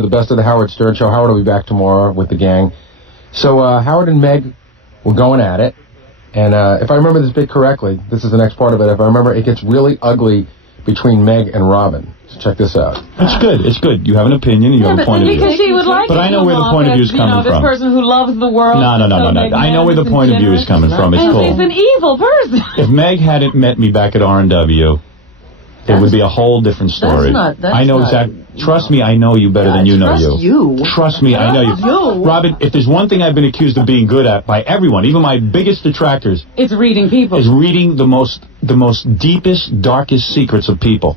The best of the Howard Stern Show. Howard will be back tomorrow with the gang. So Howard and Meg were going at it. And if I remember this bit correctly, this is the next part of it. If I remember, it gets really ugly between Meg and Robin. So check this out. It's good. It's good. You have an opinion and you have a point of view. Because she would like but I know where the point of view is coming this from. person who loves the world. No. I know where the point of view is coming from. It's cool. She's an evil person. If Meg hadn't met me back at R&W, it would be a whole different story. I know exactly. Trust me, I know you better than you know you. Trust me, I know you. Robin, if there's one thing I've been accused of being good at by everyone, even my biggest detractors, it's reading people. Is reading the most deepest, darkest secrets of people.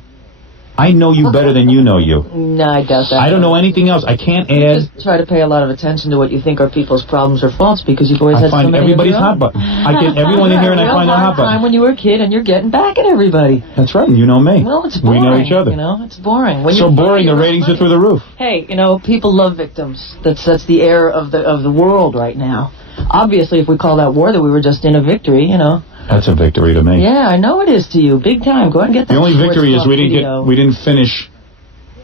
I know you better than you know you. No, I doubt that. I don't know anything else. I can't add. You just try to pay a lot of attention to what you think are people's problems or faults because you've always had so many. I find everybody's hot button. I get everyone in here and I find their hot button. Time when you were a kid and you're getting back at everybody. That's right. You know me. Well, it's boring. We know each other. You know, it's boring. When so boring, the ratings are through the roof. Hey, you know, people love victims. That's the air of the world right now. Obviously, if we call that war, that we were just in a victory, you know. That's a victory to me. Yeah, I know it is to you. Big time. Go ahead and get that. The only victory is we didn't finish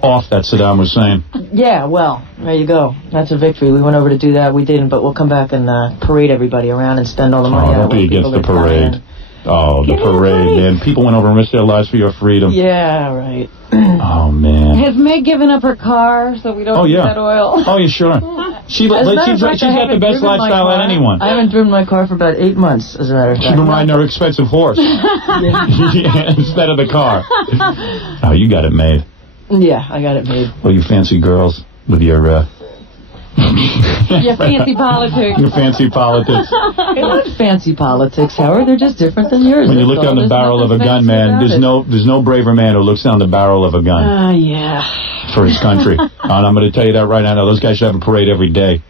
off that Saddam Hussein. Yeah, well, there you go. That's a victory. We went over to do that. We didn't, but we'll come back and parade everybody around and spend all the money. Oh, don't be against the parade. Oh, the parade, man. People went over and risked their lives for your freedom. Yeah, right. Oh, man. Has Meg given up her car so we don't use that oil? Oh, yeah, sure. She's got the best lifestyle than anyone. I haven't driven my car for about 8 months, as a matter of fact. She's been riding her expensive horse instead of the car. Oh, you got it made. Yeah, I got it made. Well, you fancy girls with your... your fancy politics. Your fancy politics. They're not fancy politics, Howard. They're just different than yours. When you look down the barrel of a gun, man, there's no braver man who looks down the barrel of a gun. Yeah. For his country. And I'm going to tell you that right now. Those guys should have a parade every day.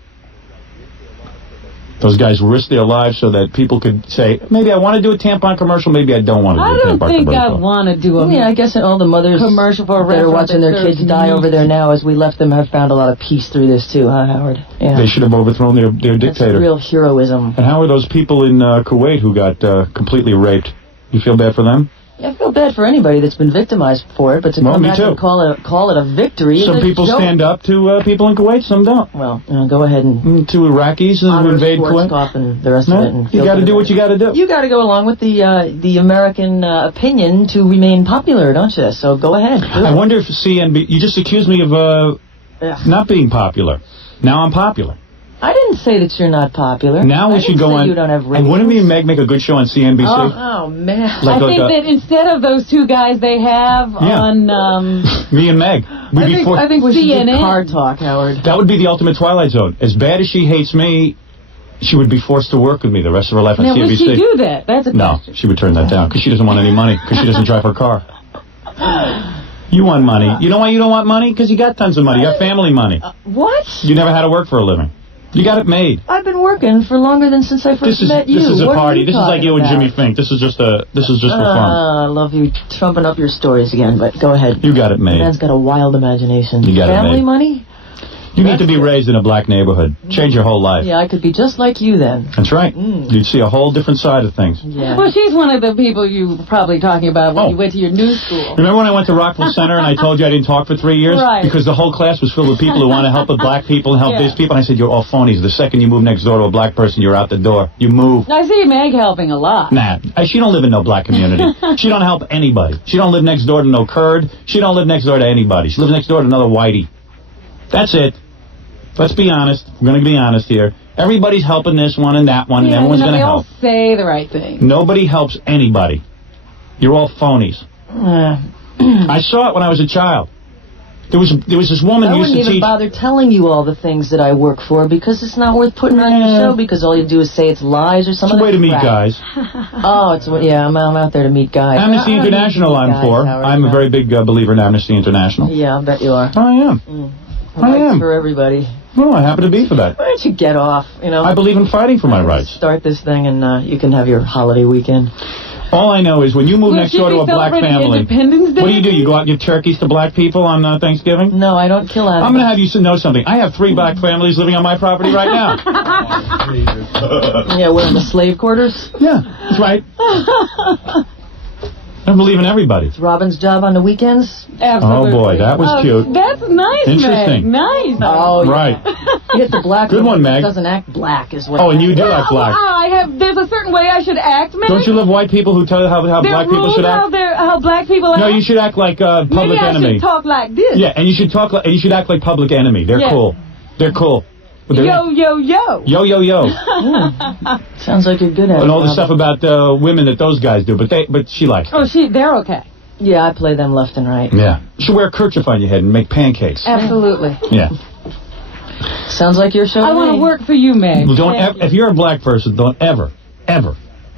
Those guys risk their lives so that people could say, maybe I want to do a tampon commercial, maybe I don't want to do a tampon commercial. I don't think I want to do a I guess all the mothers commercial for that are watching their kids die over there now as we left them have found a lot of peace through this too, huh, Howard? Yeah. They should have overthrown their dictator. That's real heroism. And how are those people in Kuwait who got completely raped? You feel bad for them? Yeah, I feel bad for anybody that's been victimized for it, but to come back and call it a victory. Some people stand up to people in Kuwait, some don't. Well, go ahead and to Iraqis who invade Kuwait and the rest of it. And you got to do what you got to do. You got to go along with the American opinion to remain popular, don't you? So go ahead. I wonder if CNB. You just accused me of not being popular. Now I'm popular. I didn't say that you're not popular. Now we should go on. You don't have ratings. And wouldn't me and Meg make a good show on CNBC? Oh man! I think that instead of those two guys they have on me and Meg, I think we should do car talk, Howard. That would be the ultimate Twilight Zone. As bad as she hates me, she would be forced to work with me the rest of her life on CNBC. Would she do that? That's a question. She would turn that down because she doesn't want any money because she doesn't drive her car. You want money. You know why you don't want money? Because you got tons of money. You got family money. What? You never had to work for a living. You got it made. I've been working for longer than since I first met you. This is a party. This is like you and about? Jimmy Fink. This is just for fun. I love you trumping up your stories again, but go ahead. You got it made. Man's got a wild imagination. You got Family it made. money? You need to be raised in a black neighborhood. Change your whole life. Yeah, I could be just like you then. That's right. You'd see a whole different side of things. Yeah. Well, she's one of the people you were probably talking about when you went to your new school. Remember when I went to Rockville Center and I told you I didn't talk for 3 years? Right. Because the whole class was filled with people who want to help with black people and help these people. And I said, you're all phonies. The second you move next door to a black person, you're out the door. You move. I see Meg helping a lot. Nah, she don't live in no black community. She don't help anybody. She don't live next door to no Kurd. She don't live next door to anybody. She lives next door to another whitey. That's it. Let's be honest. We're going to be honest here. Everybody's helping this one and that one, and everyone's going to help. They all say the right thing. Nobody helps anybody. You're all phonies. I saw it when I was a child. There was this woman who used to teach. I wouldn't even bother telling you all the things that I work for because it's not worth putting on your show because all you do is say it's lies or something. It's a way to meet guys. I'm out there to meet guys. Amnesty International I'm for. I'm a very big believer in Amnesty International. Yeah, I bet you are. I am. I am. For everybody. Well, I happen to be for that. Why don't you get off, I believe in fighting for my rights. Start this thing and you can have your holiday weekend. All I know is when you move next door to a black family, what do? You go out and give turkeys to black people on Thanksgiving? No, I don't kill animals. I'm going to have you know something. I have 3 black families living on my property right now. Yeah, we're in the slave quarters? Yeah, that's right. I believe in everybody. It's Robin's job on the weekends? Absolutely. Oh, boy, that was cute. That's nice, Interesting. Meg. Nice. Oh, yeah. Right. You hit the black. Good one, Meg. Doesn't act black is what. Oh, and you do act black. There's a certain way I should act, Meg. Don't you love white people who tell you how black people should act? How black people act? No, you should act like Public Maybe Enemy. I should talk like this. Yeah, and you should act like Public Enemy. They're cool. They're cool. Yo, yo, yo. Yo, yo, yo. Sounds like you're good at it. And all the stuff about women that those guys do, but she likes. Oh, they're okay. Yeah, I play them left and right. Yeah. You should wear a kerchief on your head and make pancakes. Absolutely. Yeah. Sounds like your show. I want to work for you, Meg. If you're a black person, don't ever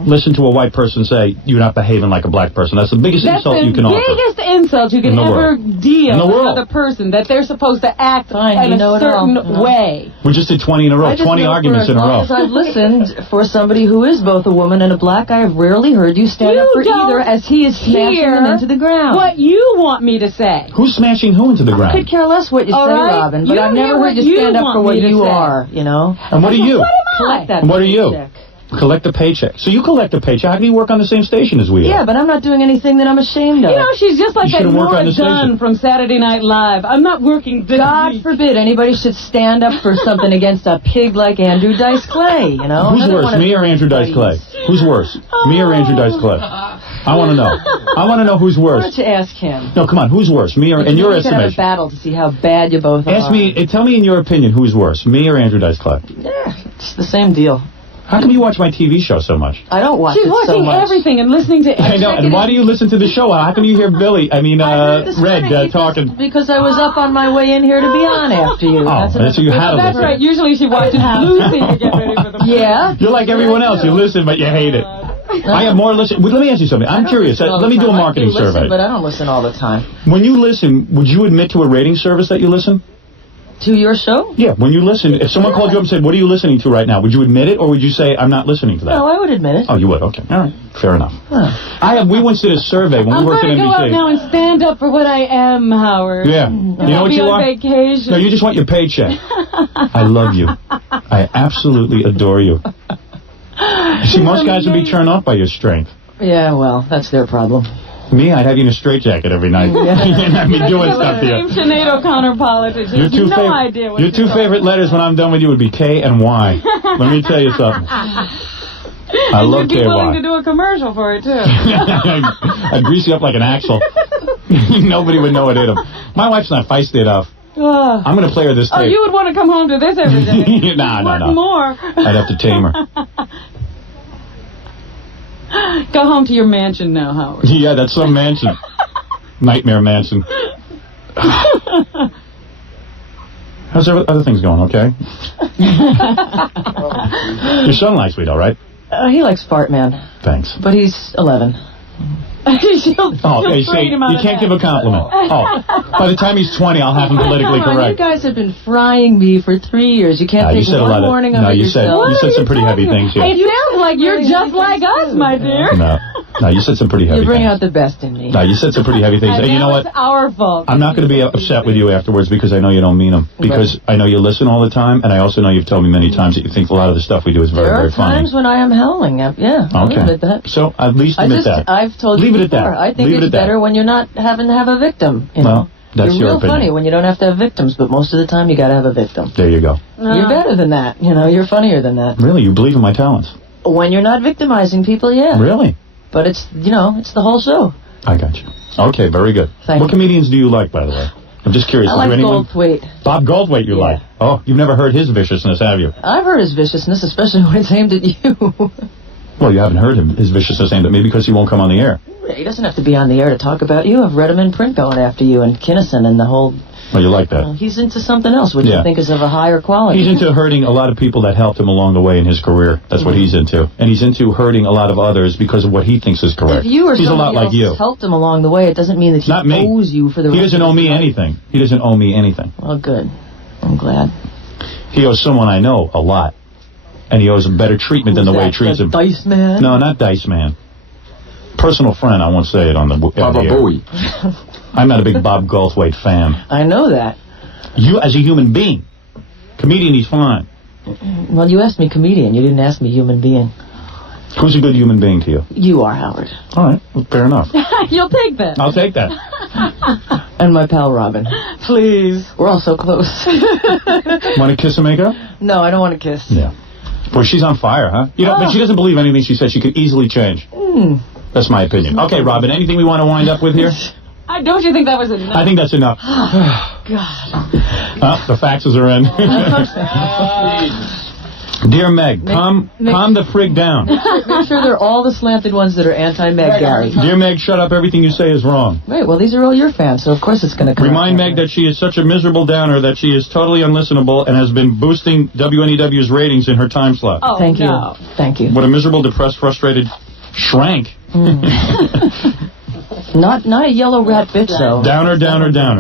listen to a white person say you're not behaving like a black person. That's the biggest insult you can offer. That's the biggest insult you can ever deal with another person, that they're supposed to act in a certain way. We just did 20 in a row, 20 arguments in a row. As I've listened, for somebody who is both a woman and a black, I have rarely heard you stand up for either, as he is smashing them into the ground. What you want me to say. Who's smashing who into the ground? I could care less what you say, Robin, but I've never heard you stand up for what you are, you know? And what are you? What am I? That and what are you? Collect a paycheck. So you collect a paycheck. How can you work on the same station as we are? Yeah, but I'm not doing anything that I'm ashamed of. You know, she's just like that Nora Dunn from Saturday Night Live. I'm not working this God week. forbid anybody should stand up for something against a pig like Andrew Dice Clay, you know? Who's worse, me or Andrew Dice Clay? Who's worse, me or Andrew Dice Clay? I want to know. I want to know who's worse. Why don't you ask him? No, come on. Who's worse, me or, in your estimation? We could have a battle to see how bad you both are. Tell me in your opinion who's worse, me or Andrew Dice Clay? Yeah, it's the same deal. How come you watch my TV show so much? I don't watch it so much. She's watching everything and listening to I know, and why do you listen to the show? How come you hear Red talking? Because I was up on my way in here to be on after you. Oh, so you had to listen. That's right. Usually she watches Lucy to get ready for the Yeah? You're like everyone else. You listen, but you hate it. I have more listen. Let me ask you something. I'm curious. Let me do a marketing survey. But I don't listen all the time. When you listen, would you admit to a rating service that you listen? To your show? Yeah, when you listen. If someone called you up and said, what are you listening to right now? Would you admit it, or would you say, I'm not listening to that? No, I would admit it. Oh, you would? Okay. All right. Fair enough. Huh. We once did a survey when we worked at NBC. I'm going to go out now and stand up for what I am, Howard. Yeah. You know what you on are? Vacation. No, you just want your paycheck. I love you. I absolutely adore you. See, most guys would be turned off by your strength. Yeah, well, that's their problem. Me, I'd have you in a straitjacket every night. And I'd be doing stuff to you. Sinead O'Connor politics. Your two favorite letters when I'm done with you would be K and Y. Let me tell you something. I love K and Y. You'd be willing to do a commercial for it, too. I'd grease you up like an axle. Nobody would know it hit him. My wife's not feisty enough. I'm going to play her this tape. Oh, you would want to come home to this every day. No. More. I'd have to tame her. Go home to your mansion now, Howard. Yeah, that's some mansion. Nightmare mansion. How's other things going, okay? Your son likes me, though, right? He likes Fart Man. Thanks. But he's 11. You can't give a compliment. Oh, by the time he's 20, I'll have him politically correct. You guys have been frying me for 3 years. You can't take one warning on yourself. You said some pretty heavy things here. It sounds like you're just like us, my dear. No, you said some pretty heavy things. You bring out the best in me. No, you said some pretty heavy things. And you know what? It's our fault. I'm not going to be upset with you afterwards because I know you don't mean them. Because I know you listen all the time, and I also know you've told me many times that you think a lot of the stuff we do is very, very funny. There are times when I am howling. Yeah, I'll admit that. So at least admit that. I've told you before. I think it's better when you're not having to have a victim. You know? That's you're your real opinion. funny when you don't have to have victims, but most of the time you got to have a victim. There you go. You're better than that. You know, you're funnier than that. Really? You believe in my talents? When you're not victimizing people, yeah. Really? But it's, it's the whole show. I got you. Okay, very good. What comedians do you like, by the way? I'm just curious. I like Goldthwait. Bob Goldthwait you like? Oh, you've never heard his viciousness, have you? I've heard his viciousness, especially when it's aimed at you. Well, you haven't heard his viciousness aimed at me because he won't come on the air. He doesn't have to be on the air to talk about you. I've read him in print going after you and Kinison and the whole... Oh, you like that? He's into something else, which I think is of a higher quality. He's into hurting a lot of people that helped him along the way in his career. That's what he's into. And he's into hurting a lot of others because of what he thinks is correct. If you or he's a lot like you. Helped him along the way, it doesn't mean that he owes you for the... He doesn't owe me anything. He doesn't owe me anything. Well, good. I'm glad. He owes someone I know a lot. And he owes him better treatment than the way he treats him. Dice Man? No, not Dice Man. Personal friend, I won't say it on the Baba Booey. I'm not a big Bob Goldthwait fan. I know that. You, as a human being. Comedian, he's fine. Well, you asked me comedian. You didn't ask me human being. Who's a good human being to you? You are, Howard. All right, well, fair enough. You'll take that. I'll take that. And my pal Robin. Please. We're all so close. Want to kiss and make up? No, I don't want to kiss. Yeah. Boy, she's on fire, huh? You know, but she doesn't believe anything she says. She could easily change. That's my opinion. Okay, Robin, anything we want to wind up with here? Don't you think that was enough? I think that's enough. God. The faxes are in. Dear Meg, calm the frig down. Make sure they're all the slanted ones that are anti-Meg, Gary. Dear Meg, shut up. Everything you say is wrong. Right, well, these are all your fans, so of course it's going to come Remind Meg that she is such a miserable downer that she is totally unlistenable and has been boosting WNEW's ratings in her time slot. Oh, Thank you. no. Thank you. What a miserable, depressed, frustrated shrank. Not a yellow rat bitch, though. Downer.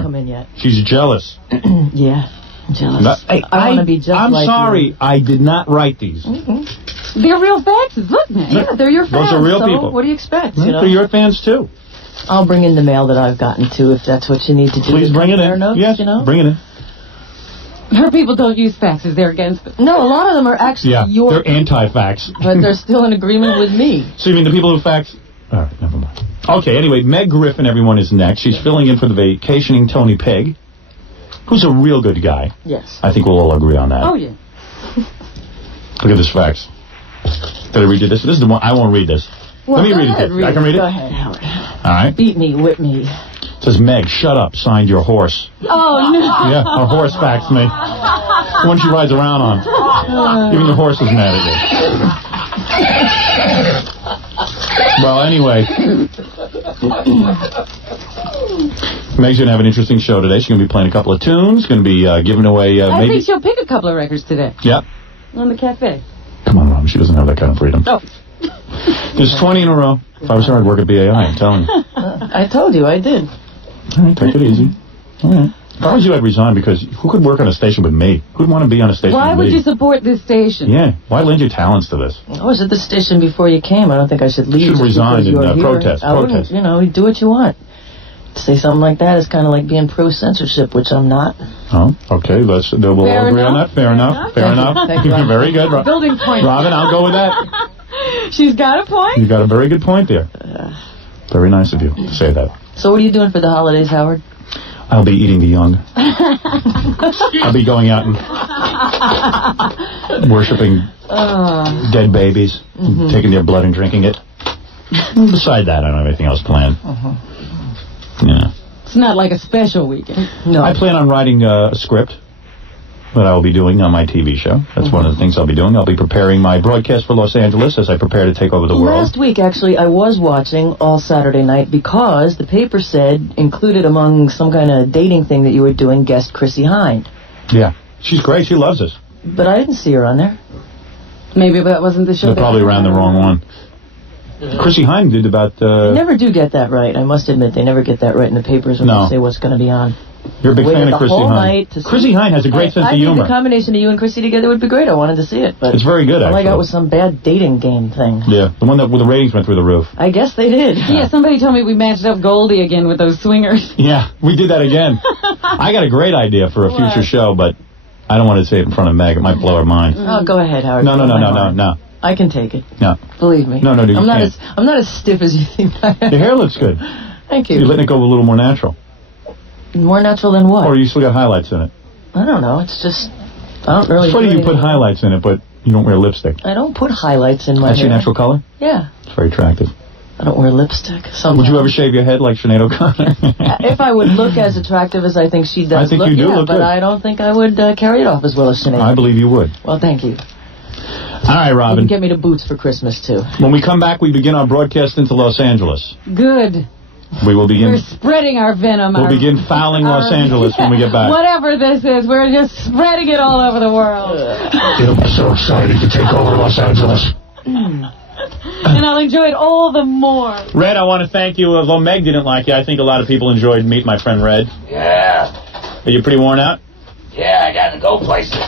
Come in yet. She's jealous. Yeah, jealous. I want to be just I'm like sorry. you. I did not write these. They're real faxes. Look, man. Yeah, they're your fans. Those are real so people. What do you expect? You know? They're your fans, too. I'll bring in the mail that I've gotten, too, if that's what you need to do. Please bring it in. Notes, yes, you know? bring it in. Her people don't use faxes. They're against them. No, a lot of them are actually your they're anti-fax. but they're still in agreement with me. So you mean the people who fax? All right, never mind. Okay, anyway, Meg Griffin, everyone, is next. She's filling in for the vacationing Tony Pegg, who's a real good guy. Yes. I think we'll all agree on that. Oh, yeah. Look at this fax. Did I read you this? This is the one. I won't read this. Well, Let me read it. I can read it? Go ahead, Howard. All right. Beat me, whip me. It says, Meg, shut up, signed your horse. Oh, no. Yeah, our horse faxed me. The one she rides around on. Even the horse is mad at you. Well, anyway. Meg's going to have an interesting show today. She's going to be playing a couple of tunes. Going to be giving away I think she'll pick a couple of records today. Yep. On the cafe. Come on, Rob. She doesn't have that kind of freedom. Oh. There's 20 in a row. If I was her, I'd work at BAI, I'm telling you. I told you, I did. All right, take it easy. All right. If I was you, I'd resign, because who could work on a station with me? Who'd want to be on a station with me? Why would you support this station? Yeah. Why lend your talents to this? I was at the station before you came. I don't think I should leave. You should resign and protest. I wouldn't, you know, do what you want. To say something like that is kind of like being pro-censorship, which I'm not. Oh, okay. We'll all agree on that. Fair enough. Fair enough. Thank you. Very good. Building point. Robin, I'll go with that. She's got a point. You got a very good point there. Very nice of you to say that. So what are you doing for the holidays, Howard? I'll be eating the young. I'll be going out and worshipping dead babies, taking their blood and drinking it. Beside that, I don't have anything else planned. Yeah. It's not like a special weekend. No. I plan on writing a script that I will be doing on my TV show. That's one of the things I'll be doing. I'll be preparing my broadcast for Los Angeles as I prepare to take over the world. Last week, actually, I was watching all Saturday night because the paper said, included among some kind of dating thing that you were doing, guest Chrissy Hynde. Yeah. She's great. She loves us. But I didn't see her on there. Maybe that wasn't the show. They probably ran the wrong one. Chrissy Hynde did about... They never do get that right. I must admit, they never get that right in the papers when they say what's going to be on. You're a big fan of Chrissy Hynde. Chrissy Hynde has a great sense of humor. I think the combination of you and Chrissy together would be great. I wanted to see it. But it's very good, actually. All I got was some bad dating game thing. Yeah, the one where the ratings went through the roof. I guess they did. Yeah, somebody told me we matched up Goldie again with those swingers. Yeah, we did that again. I got a great idea for a future show, but I don't want to say it in front of Meg. It might blow her mind. Oh, go ahead, Howard. No. I can take it. No. Believe me. No, I'm not as stiff as you think I am. Your hair looks good. Thank you. You're letting it go a little more natural. More natural than what? Or you still got highlights in it? I don't know. It's just... I don't really... It's funny you put highlights in it, but you don't wear lipstick. I don't put highlights in my hair. That's your natural color? Yeah. It's very attractive. I don't wear lipstick. Sometimes. Would you ever shave your head like Sinead O'Connor? If I would look as attractive as I think she does, I think you do look but good. I don't think I would carry it off as well as Sinead. I believe you would. Well, thank you. All right, Robin. You can get me to Boots for Christmas, too. When we come back, we begin our broadcast into Los Angeles. Good. We will begin... We're spreading our venom. We'll begin fouling Los Angeles when we get back. Whatever this is, we're just spreading it all over the world. I'm so excited to take over Los Angeles. And I'll enjoy it all the more. Red, I want to thank you. Although Meg didn't like you, I think a lot of people enjoyed meeting my friend Red. Yeah. Are you pretty worn out? Yeah, I got to go places.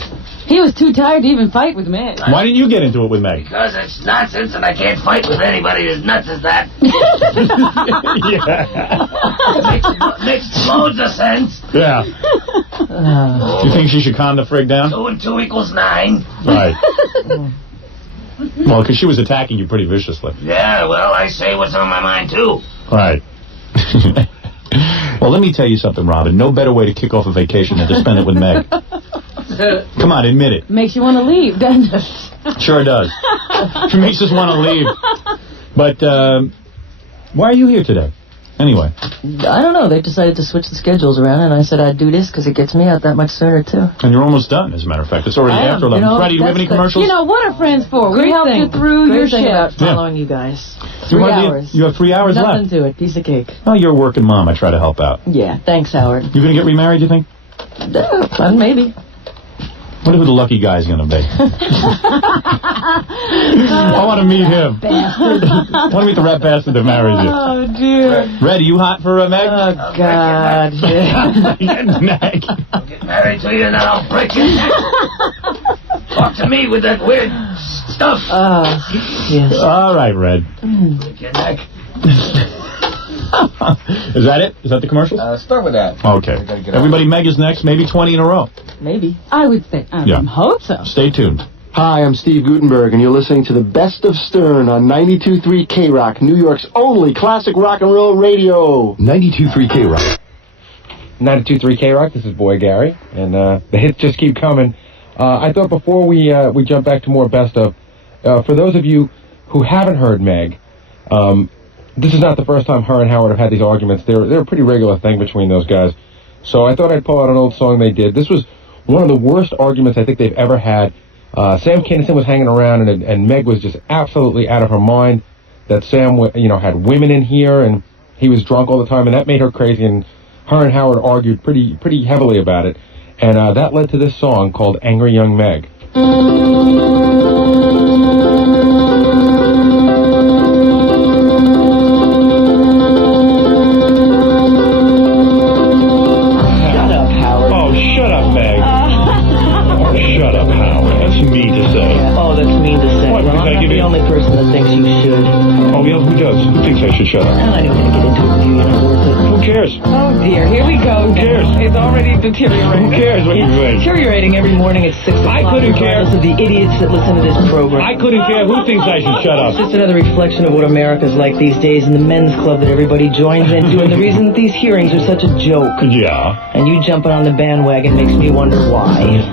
He was too tired to even fight with Meg. Why didn't you get into it with Meg? Because it's nonsense and I can't fight with anybody as nuts as that. Yeah. Makes loads of sense. Yeah. Do you think she should calm the frig down? 2 and 2 equals 9. Right. Well, because she was attacking you pretty viciously. Yeah, well, I say what's on my mind, too. Right. Well, let me tell you something, Robin. No better way to kick off a vacation than to spend it with Meg. Come on, admit it. Makes you want to leave, doesn't it? Sure does. It makes us want to leave. But why are you here today? Anyway. I don't know. They decided to switch the schedules around, and I said I'd do this because it gets me out that much sooner, too. And you're almost done, as a matter of fact. It's already after 11. Freddie, do we have any commercials? You know, what are friends for? We helped you through your shift. About following you guys. 3 hours. You have 3 hours left. Nothing to it. Piece of cake. Oh, you're a working mom. I try to help out. Yeah. Thanks, Howard. You going to get remarried, you think? Maybe. Wonder who the lucky guy's going to be. I want to meet him. I want to meet the rat bastard that marries you. Oh, dear. Red, are you hot for a Meg? Oh, God. Meg. I'll get married to you and then I'll break your neck. Talk to me with that weird stuff. Yes. All right, Red. Break your neck. Is that it? Is that the commercials? Start with that. Okay. Everybody, Meg is next. Maybe 20 in a row. Maybe. I would think. I hope so. Stay tuned. Hi, I'm Steve Gutenberg, and you're listening to the Best of Stern on 92.3 K-Rock, New York's only classic rock and roll radio. 92.3 K-Rock. 92.3 K-Rock, this is Boy Gary, and the hits just keep coming. I thought before we jump back to more Best of, for those of you who haven't heard Meg, this is not the first time her and Howard have had these arguments. They're a pretty regular thing between those guys. So I thought I'd pull out an old song they did. This was one of the worst arguments I think they've ever had. Sam Kinison was hanging around, and Meg was just absolutely out of her mind that Sam, had women in here, and he was drunk all the time, and that made her crazy. And her and Howard argued pretty heavily about it, and that led to this song called "Angry Young Meg." Shut up. I'm not even going to get into it with you. You're not worth it. Who cares? Oh, dear. Here we go. Who cares? It's already deteriorating. Who cares what you think? Deteriorating every morning at 6 o'clock. I couldn't care. Regardless of the idiots that listen to this program. I couldn't care. Who thinks I should shut up? It's just another reflection of what America's like these days and the men's club that everybody joins into, and the reason that these hearings are such a joke. Yeah. And you jumping on the bandwagon makes me wonder why.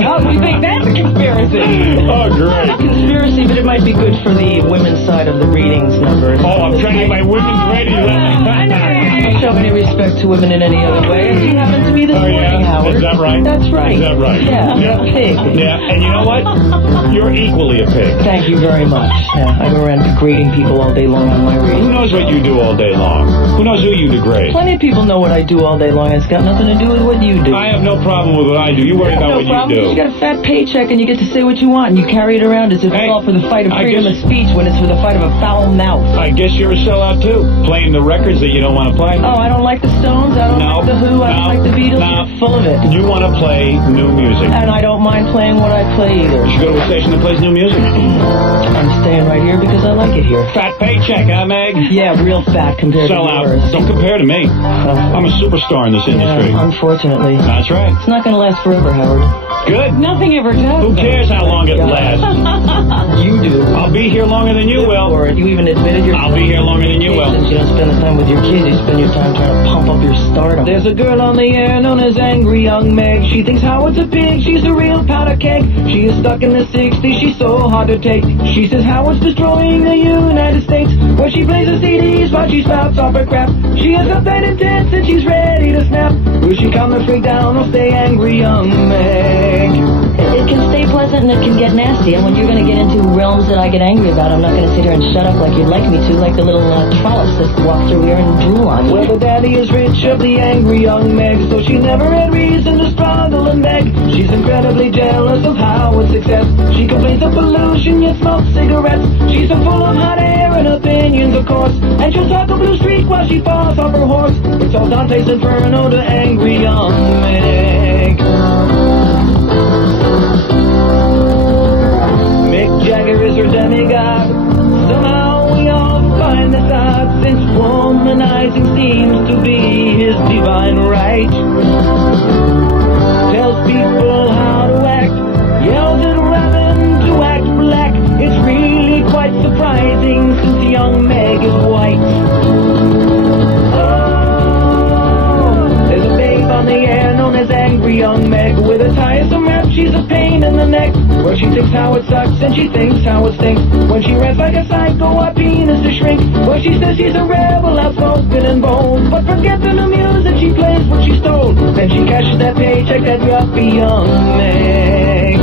Oh, you think that's a conspiracy? Oh, great. Not a conspiracy, but it might be good for the women's side of the readings numbers. Oh, I'm trying to get my women's radio. I don't show any respect to women in any other way, as you happen to me this morning, Howard. Is that right? That's right. Is that right? Yeah, pig. Yeah, and you know what? You're equally a pig. Thank you very much. Yeah, I go around degrading people all day long on my radio. Who knows what you do all day long? Who knows who you degrade? Plenty of people know what I do all day long. It's got nothing to do with what you do. I have no problem with what I do. You worry about what you do. You got a fat paycheck and you get to say what you want, and you carry it around as if it's all for the fight of freedom of speech when it's for the fight of a foul mouth. I guess you're a sellout too, playing the records that you don't want to play. Oh, I don't like the Stones, I don't like the Who, I don't like the Beatles. You're full of it. You want to play new music. And I don't mind playing what I play either. You should go to a station that plays new music. I'm staying right here because I like it here. Fat paycheck, huh, Meg? Yeah, real fat compared to yours. Don't compare to me. I'm a superstar in this industry. Unfortunately. That's right. It's not going to last forever, Howard. Good. Nothing ever does. Who cares how long it lasts? You do. I'll be here longer than you will. Or you even admitted yourself. I'll be here longer than you will. Since you don't spend the time with your kids, you spend your time trying to pump up your stardom. There's a girl on the air known as Angry Young Meg. She thinks Howard's a pig. She's a real powder keg. She is stuck in the 60s. She's so hard to take. She says Howard's destroying the United States, where she plays the CDs while she spouts off her crap. She has got that intense and she's ready to snap. Will she calm the freak down or stay angry, Young Meg? It can stay pleasant and it can get nasty, and when you're going to get into realms that I get angry about, I'm not going to sit here and shut up like you'd like me to, like the little trollops that walk through here and drool on you. Well, the daddy is rich of the Angry Young Meg, so she never had reason to struggle and beg. She's incredibly jealous of Howard's success. She complains of pollution, yet smokes cigarettes. She's so full of hot air and opinions, of course, and she'll talk a blue streak while she falls off her horse. It's all Dante's Inferno to Angry Young Meg. Mick Jagger is her demigod. Somehow we all find this odd, since womanizing seems to be his divine right. Tells people how to act, yells at women to act black. she's a pain in the neck. Well, she thinks how it sucks and she thinks how it stinks. When she rants like a psycho, our penis to shrink. Well, she says she's a rebel, outspoken and bold, but forget the new music she plays what she stole. Then she cashes that paycheck, that yuppie Young Meg.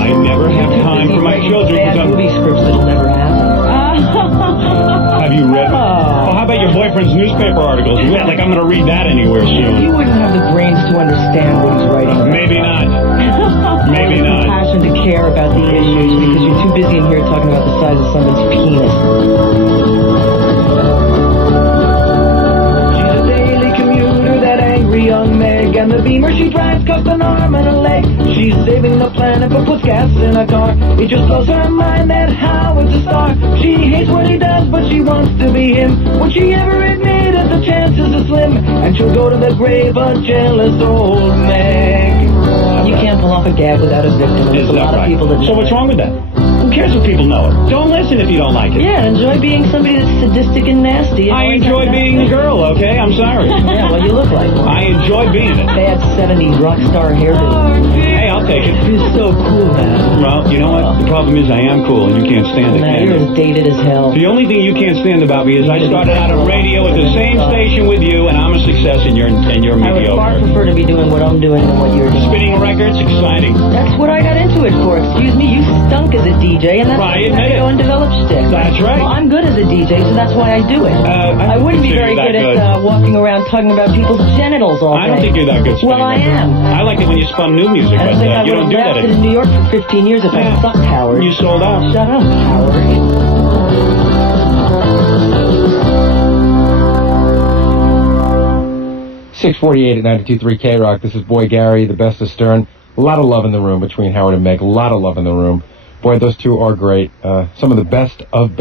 I never have time for my children. Bad movie scripts that'll never happen. Have you read? Oh, how about your boyfriend's newspaper articles? Like I'm going to read that anywhere soon. You wouldn't have the brains to understand what he's writing about. Maybe not. Maybe not. Passion to care about the issues because you're too busy in here talking about the size of someone's penis. She's a daily commuter, that angry Young Meg, and the Beamer she drives costs an arm and a leg. She's saving the planet but puts gas in her car. It just blows her mind that Howard's a star. She hates what he does but she wants to be him. Would she ever admit it? The chances are slim, and she'll go to the grave a jealous old Meg. You can't pull off a gag without a victim. There's a lot of people that know. So what's wrong with that? Who cares if people know it? Don't listen if you don't like it. Yeah, enjoy being somebody that's sadistic and nasty. I enjoy being the girl, okay? I'm sorry. Yeah, well, you look like one. I enjoy being it. Bad 70s rock star hairdo. Hey, I'll take it. You're so cool, man. Well, you know what? The problem is I am cool and you can't stand it. Man, you're as dated as hell. The only thing you can't stand about me is I started out at radio at the same station with you, and I'm a success and you're mediocre. I would far prefer to be doing what I'm doing than what you're doing. Spinning records, exciting. That's what I got into it for. Excuse me, you stunk as a DJ, and that's why I had to go and develop shtick. That's right. Well, I'm good as a DJ, so that's why I do it. I wouldn't be very good at walking around talking about people's genitals all day. I don't think you're that good spinning. Well, I am. I like it when you spun new music, but you don't do that in New York for 15 years if I sucked, Howard. You sold out. Shut up, Howard. 648 at 92.3 K-Rock. This is Boy Gary, the best of Stern. A lot of love in the room between Howard and Meg. A lot of love in the room. Boy, those two are great. Some of the best of.